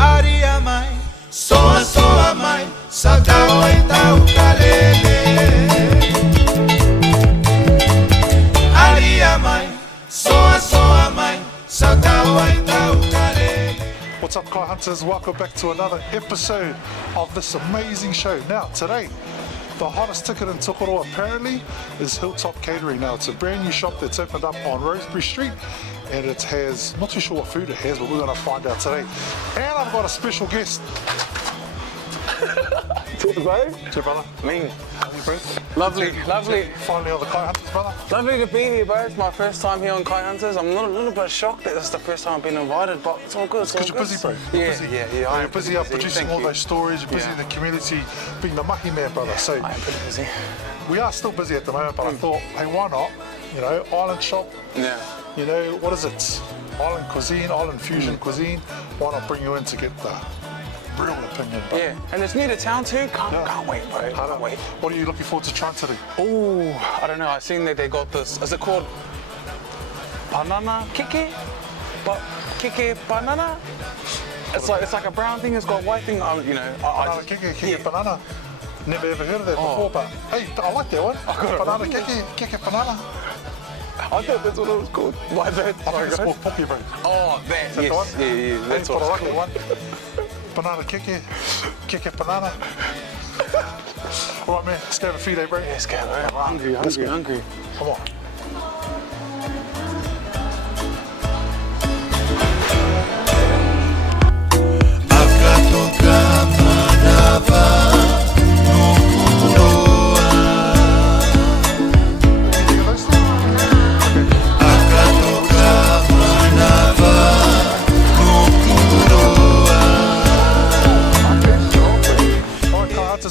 Aria mai, soa soa mai, sa tau e tau kalele. Aria mai, soa soa mai, sa tau e tau kalele. What's up, Kai Hunters? Welcome back to another episode of this amazing show. Now, today, the hottest ticket in Tokoroa apparently is Hilltop Catering. Now, it's a brand new shop that's opened up on Roseberry Street, and it has, not too sure what food it has, but we're going to find out today. And I've got a special guest. Cheers, bro. Cheers, brother. Mean. How are you, bro? Lovely, lovely. Finally on the Kai Hunters, brother. Lovely to be here, bro. It's my first time here on Kai Hunters. I'm a little bit shocked that this is the first time I've been invited, but it's all good. It's all Because you're busy, bro. Yeah. You're busy out producing all those stories. You're busy in the community, being the mahi man, brother. So I am pretty busy. we are still busy at the moment, but I thought, hey, why not? You know, island shop. Yeah. You know, what is it? Island cuisine, island fusion cuisine. Why not bring you in to get the real opinion, bro? Yeah, and it's near the town too. Can't wait, bro. Can't wait. What are you looking forward to trying today? Oh, I don't know. I seen that they got this. Is it called banana keke? But keke banana? It's like a brown thing. It's got a white thing. You know. Banana keke banana. Never ever heard of that before, but hey, I like that one. Banana keke banana. I thought that's what it was called. My bad. I think it's called poke, bro. Oh, that. Is that the one? Yeah. That's Hey, what but I it's like that called. one. Banana keke banana. All right, man. Let's go have a feed, bro. Yeah, let's go, bro. I'm hungry. Come on.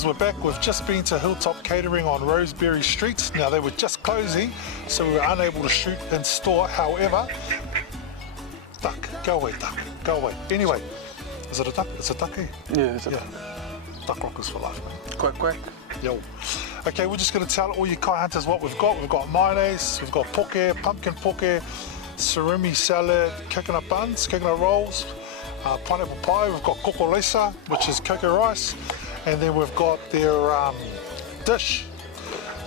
We're back. We've just been to Hilltop Catering on Roseberry Street. Now, they were just closing, so we were unable to shoot in store. However, duck, go away, duck, go away. Anyway, is it a duck? It's a duck, eh? Yeah, it's a duck. Duck rockers for life, man. Quack. Yo. Okay, we're just going to tell all you Kai Hunters what we've got. We've got mayonnaise, we've got poke, pumpkin poke, surimi salad, coconut buns, coconut rolls, pineapple pie. We've got kokolesa, which is cocoa rice. And then we've got their dish.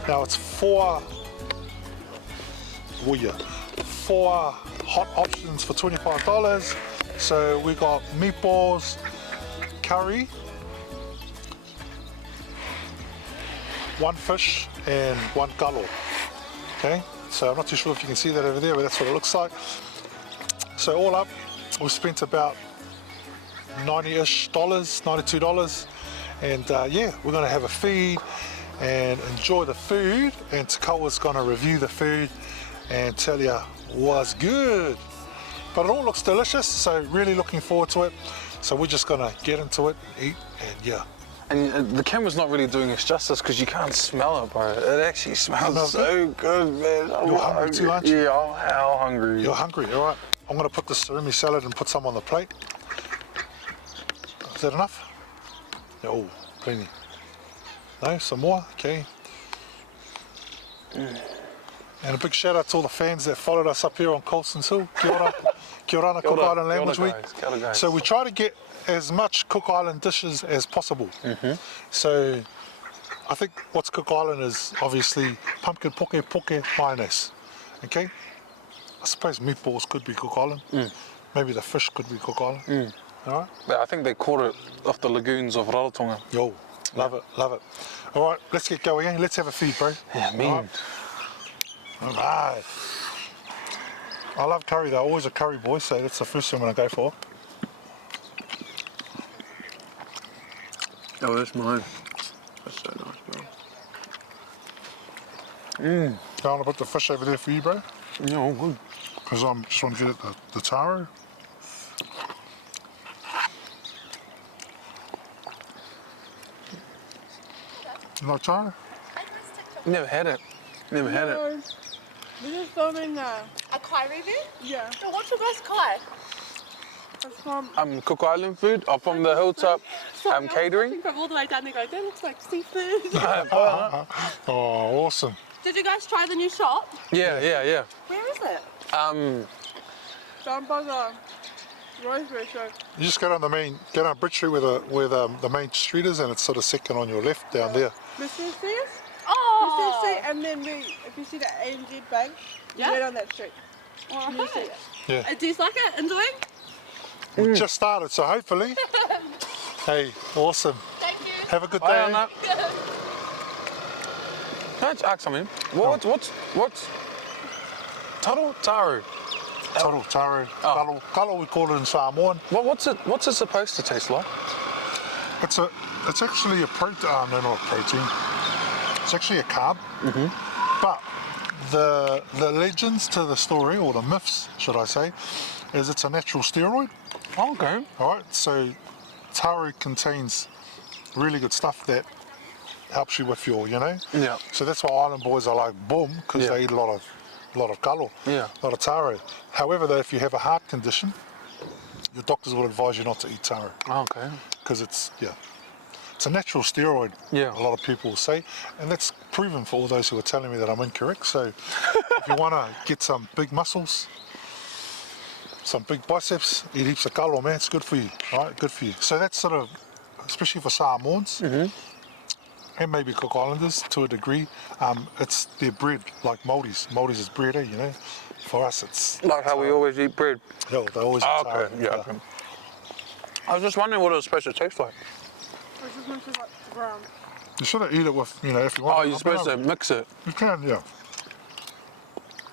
Now it's four hot options for $25. So we got meatballs, curry, one fish, and one galo. Okay, so I'm not too sure if you can see that over there, but that's what it looks like. So all up, we spent about $90-ish, $92. And yeah, we're going to have a feed and enjoy the food, and Takawa's going to review the food and tell you what's good. But it all looks delicious, so really looking forward to it. So we're just going to get into it, eat, and yeah. And the camera's not really doing us justice because you can't smell it, bro. It actually smells so good, man. You're hungry too, aren't you? Yeah, I'm how hungry. You're hungry, all right. I'm going to put the surimi salad and put some on the plate. Is that enough? Oh, plenty. No, some more, okay. And a big shout out to all the fans that followed us up here on Colston's Hill. Kia ora. Kia ora na Cook Island Language Week. So we try to get as much Cook Island dishes as possible. So I think what's Cook Island is obviously pumpkin poke mayonnaise. Okay? I suppose meatballs could be Cook Island. Maybe the fish could be Cook Island. All right? Yeah, I think they caught it off the lagoons of Rarotonga. Yo, love it. All right, let's get going, eh? Let's have a feed, bro. Yeah, mean. All right. I love curry though, always a curry boy, so that's the first thing I'm going to go for. Oh, that's mine. That's so nice, bro. I want to put the fish over there for you, bro, Yeah, all good. because I just want to get at the taro. You like taro? Never had it. Never had it. We're just filming a kai review? yeah. So what's your best kai? It's from Cook Island food from the Hilltop Catering. From all the way down there, that looks like seafood. Oh, awesome. Did you guys try the new shop? Yeah. Where is it? Down by the Roseberry, so You just go down Bridge Street where the main street is, and it's sort of second on your left down there. Mrs. Oh. Street, and then if you see the ANZ Bank, you Yeah. go down that street. Well, You see it. Yeah. do you like it? Enjoying? We just started, so hopefully. Hey, awesome. Thank you. Have a good Hi, day. Anna. Can I just ask something? What's Taru? Taru. Toru, taru, kalo we call it in Samoan. What's it supposed to taste like? It's actually a protein, no, not a protein. It's actually a carb. But the legends to the story, or the myths, should I say, is it's a natural steroid. Oh, okay. All right, so taru contains really good stuff that helps you with your, Yeah. So that's why island boys are like boom, because Yeah. they eat a lot of kalo, Yeah. a lot of taru. However, though, if you have a heart condition, your doctors will advise you not to eat taru Oh, okay. because it's a natural steroid. Yeah. A lot of people say, and that's proven for all those who are telling me that I'm incorrect. So if you want to get some big muscles, some big biceps, eat heaps of kalo, man. It's good for you, right? Good for you. So that's sort of, especially for Samoans, and maybe Cook Islanders to a degree, it's their bread, like Māoris. Māoris is bread, For us, it's Like how we always eat bread. they always Oh, eat taru. okay. Yeah. Okay. I was just wondering what it was supposed to taste like. It's just meant to like brown. You should eat it with, if you want. Oh, you're supposed to mix it. You can, yeah.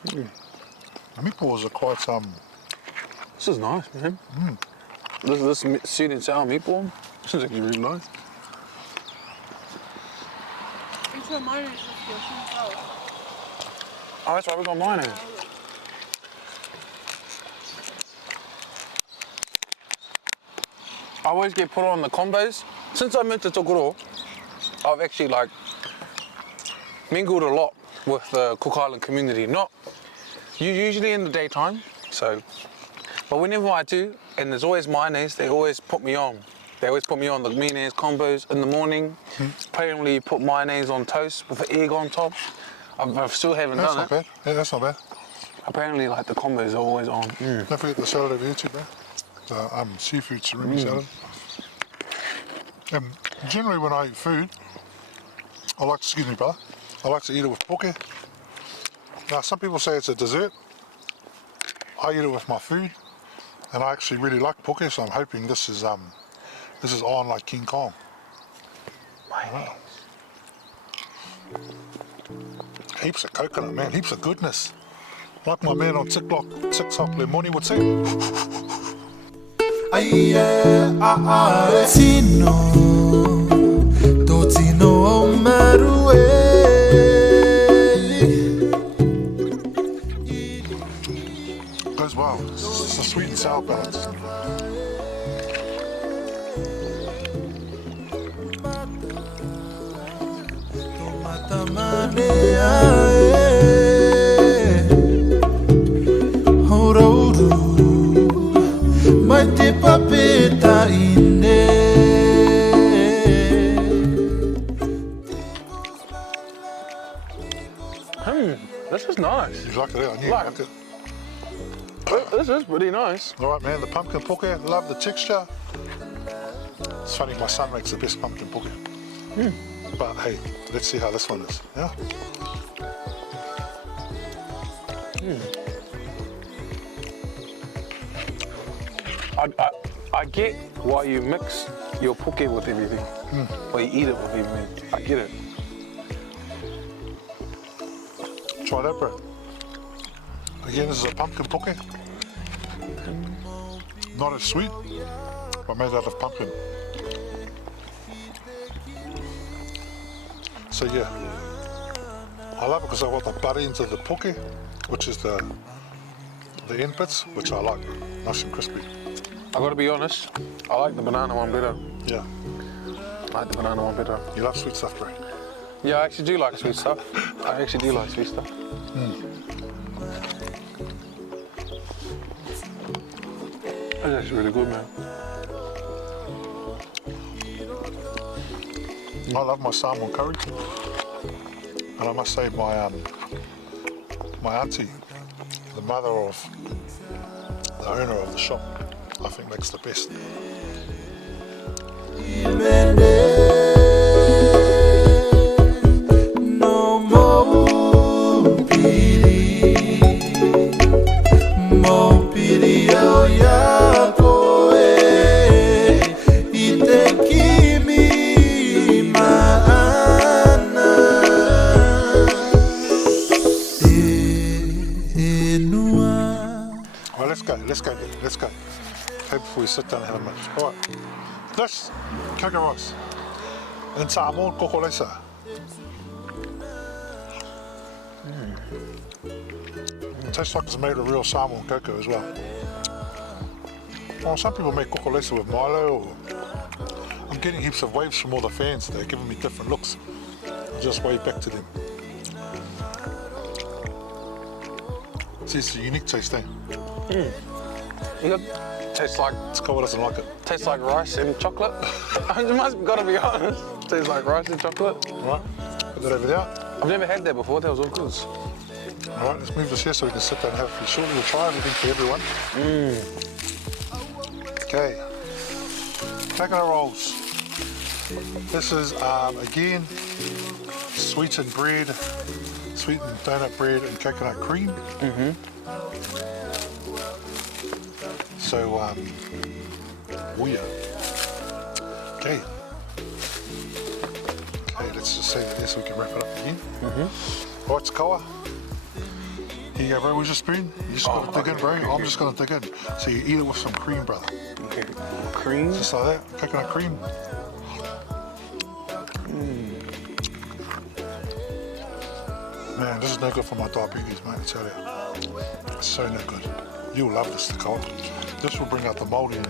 The meatballs are quite This is nice, man. This sweet and sour meatball. This is actually really nice. Each one mine is just your sweet sour. Oh, that's right, we got mine in. I always get put on the combos. Since I moved to Tokoro, I've actually mingled a lot with the Cook Island community. Not usually in the daytime, but whenever I do, and there's always mayonnaise, they always put me on. They always put me on the mayonnaise combos in the morning. Apparently you put mayonnaise on toast with an egg on top. I still haven't That's done not it. bad. Yeah, that's not bad. Apparently the combos are always on. Don't forget the salad over YouTube, man. The seafood surimi salad. Generally when I eat food, I like to eat it with poke. Now some people say it's a dessert. I eat it with my food, and I actually really like poke, so I'm hoping this is on like King Kong. Wow. Heaps of coconut, man, heaps of goodness. Like my man on TikTok, Lemoni would say. Tino, Tino Marue. Goes well. It's a sweet and sour balance. This is nice. You like it, I knew you like it. This is pretty nice. All right, man, the pumpkin poke, love the texture. It's funny, my son makes the best pumpkin poke. But hey, let's see how this one is, yeah? I get why you mix your poke with everything, or you eat it with everything. I get it. Try that, bro. Again, this is a pumpkin poke. Not as sweet, but made out of pumpkin. So yeah, I love it because I got the butter into the poke, which is the end bits, which I like, nice and crispy. I gotta be honest, I like the banana one better. Yeah, I like the banana one better. you love sweet stuff, bro. Yeah, I actually do like sweet stuff. I actually do like sweet stuff. That's actually really good, man. I love my salmon curry, and I must say my auntie, the mother of the owner of the shop, I think makes the best. No more pity, more pity, oh yeah, iteki mi maana, enua. Well, let's go. Okay, before we sit down and have a munch. All right, this cocoa rice in Samoan kokolesa. Tastes like it's made of real Samoan cocoa as well. Well, some people make kokolesa with Milo. Or I'm getting heaps of waves from all the fans. They're giving me different looks. I'll just wave back to them. See, it's a unique taste, eh? Tastes like Scott doesn't like it. tastes like rice and chocolate. I must gotta be honest. Tastes like rice and chocolate. All right, put that over there. I've never had that before. That was all good. All right, let's move this here so we can sit down and have a shortly. We'll try everything for everyone. Okay, coconut rolls. This is again sweetened bread, sweetened donut bread and coconut cream. So, oh yeah. Okay. Okay, let's just say that so we can wrap it up again. All right, Kawa. Here you go, bro. Where's your spoon? You just got to dig in, bro. I'm just going to dig in. So you eat it with some cream, brother. Okay. Cream. Just like that. Coconut cream. Man, this is no good for my diabetes, mate, I tell you. It's so no good. You'll love this, Nicole. This will bring out the mold in you.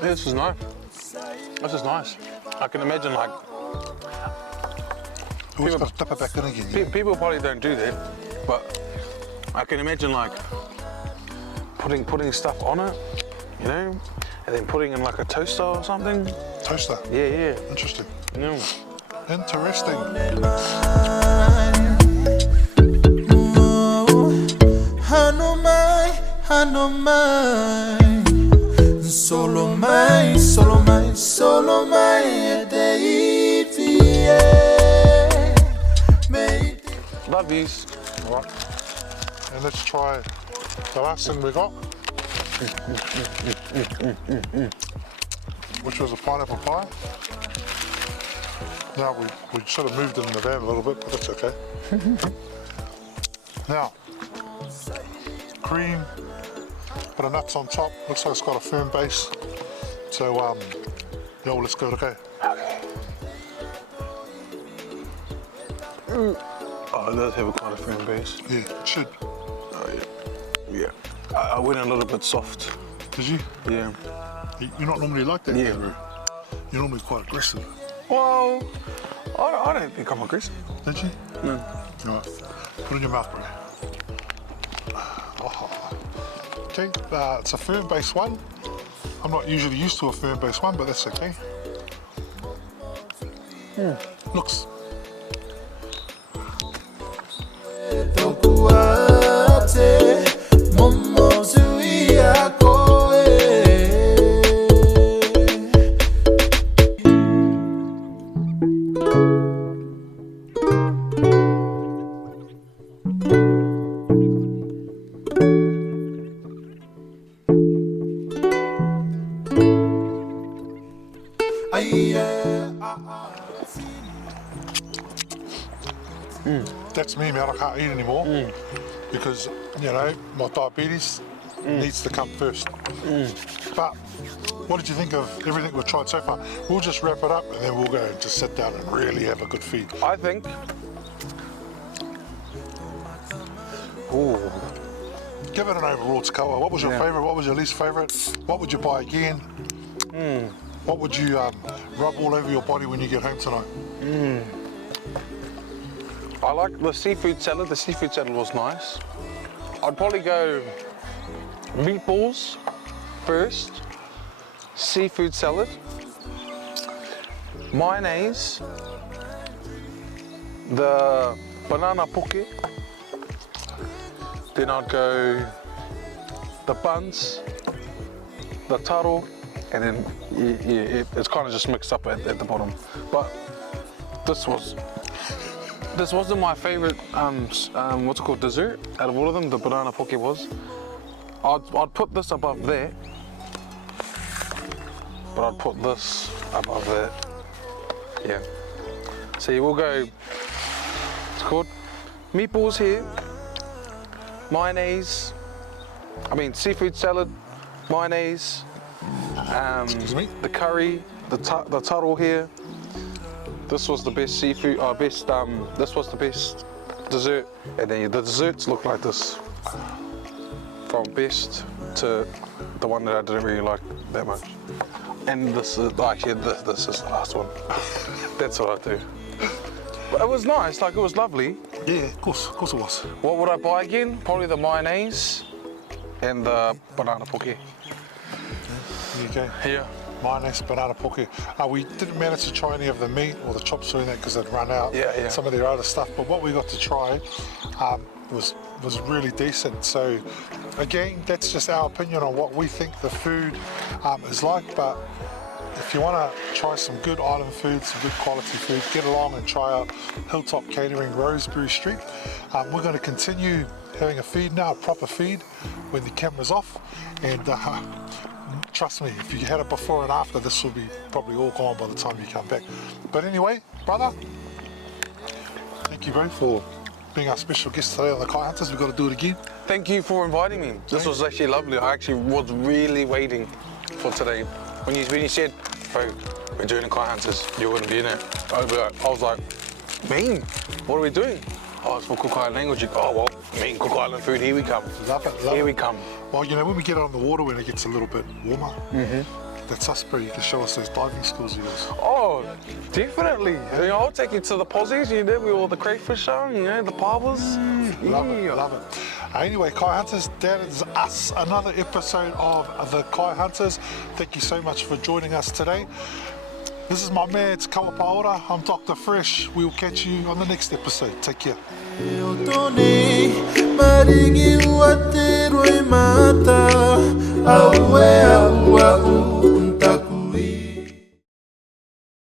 Yeah, this is nice. This is nice. I can imagine like Always got to dip it back in again. Yeah? people probably don't do that, but I can imagine like putting stuff on it, you know, and then putting in like a toaster or something. Toaster. Yeah. Interesting. Yeah. Interesting. Solo mai Love yous. All right. And let's try the last thing we got, which was a pineapple pie. Now we should have moved it in the van a little bit, but that's okay. Now, cream, bit of nuts on top. Looks like it's got a firm base. So, yeah, well, let's go. Okay. Oh, it does have a quite a firm base. Yeah, it should. Oh yeah. I went a little bit soft. Did you? Yeah. You're not normally like that. Yeah. Bro. You're normally quite aggressive. Well, I don't think I'm aggressive. Did you? No. All right. Put it in your mouth, bro. Oh. Okay, it's a firm base one. I'm not usually used to a firm base one, but that's okay. Looks. tōku ate momo sui a koe. That's me, man. I can't eat anymore because, you know, my diabetes needs to come first. But what did you think of everything we've tried so far? We'll just wrap it up and then we'll go and just sit down and really have a good feed. I think. Ooh. Give it an overall, Takawa. What was your favourite? What was your least favourite? What would you buy again? What would you rub all over your body when you get home tonight? I like the seafood salad. The seafood salad was nice. I'd probably go meatballs first, seafood salad, mayonnaise, the banana poke. Then I'd go the buns, the taro, and then it's kind of just mixed up at the bottom. But this wasn't my favorite what's it called, dessert out of all of them. The banana poke was. I'd put this above there, but I'd put this above there. Yeah. So you will go. It's called meatballs here, mayonnaise. Seafood salad, mayonnaise. Excuse me? The curry, the taro here. This was the best seafood, this was the best dessert. And then the desserts look like this. From best to the one that I didn't really like that much. And this is, actually, this is the last one. That's what I do. But it was nice, like it was lovely. Yeah, of course it was. What would I buy again? Probably the mayonnaise and the banana poke. There you go. Yeah. Mayonnaise, banana poke. We didn't manage to try any of the meat or the chops or anything because they'd run out. Yeah. Some of their other stuff, but what we got to try was really decent. So again, that's just our opinion on what we think the food is like. But if you want to try some good island food, some good quality food, get along and try out Hilltop Catering, Roseberry Street. We're going to continue having a feed now, a proper feed, when the camera's off. And trust me, if you had it before and after, this will be probably all gone by the time you come back. But anyway, brother, thank you, bro, for being our special guest today on the Kai Hunters. We've got to do it again. Thank you for inviting me. This was actually lovely. I actually was really waiting for today. When you said, bro, we're doing the Kai Hunters, you're going to be in it. I was like, me? What are we doing? Oh, it's for Cook Island language. Oh, well, me and Cook Island food, here we come. Love it. Here we come. Well, when we get on the water, when it gets a little bit warmer, that's us, bro. You can show us those diving skills of yours. Oh, definitely. I'll take you to the posies, with all the crayfish on, the parbas. Love it. Anyway, Kai Hunters, that is us. Another episode of the Kai Hunters. Thank you so much for joining us today. This is my man, it's Kawapaora. I'm Dr. Fresh. We'll catch you on the next episode. Take care. Maringi wateroi mata, auea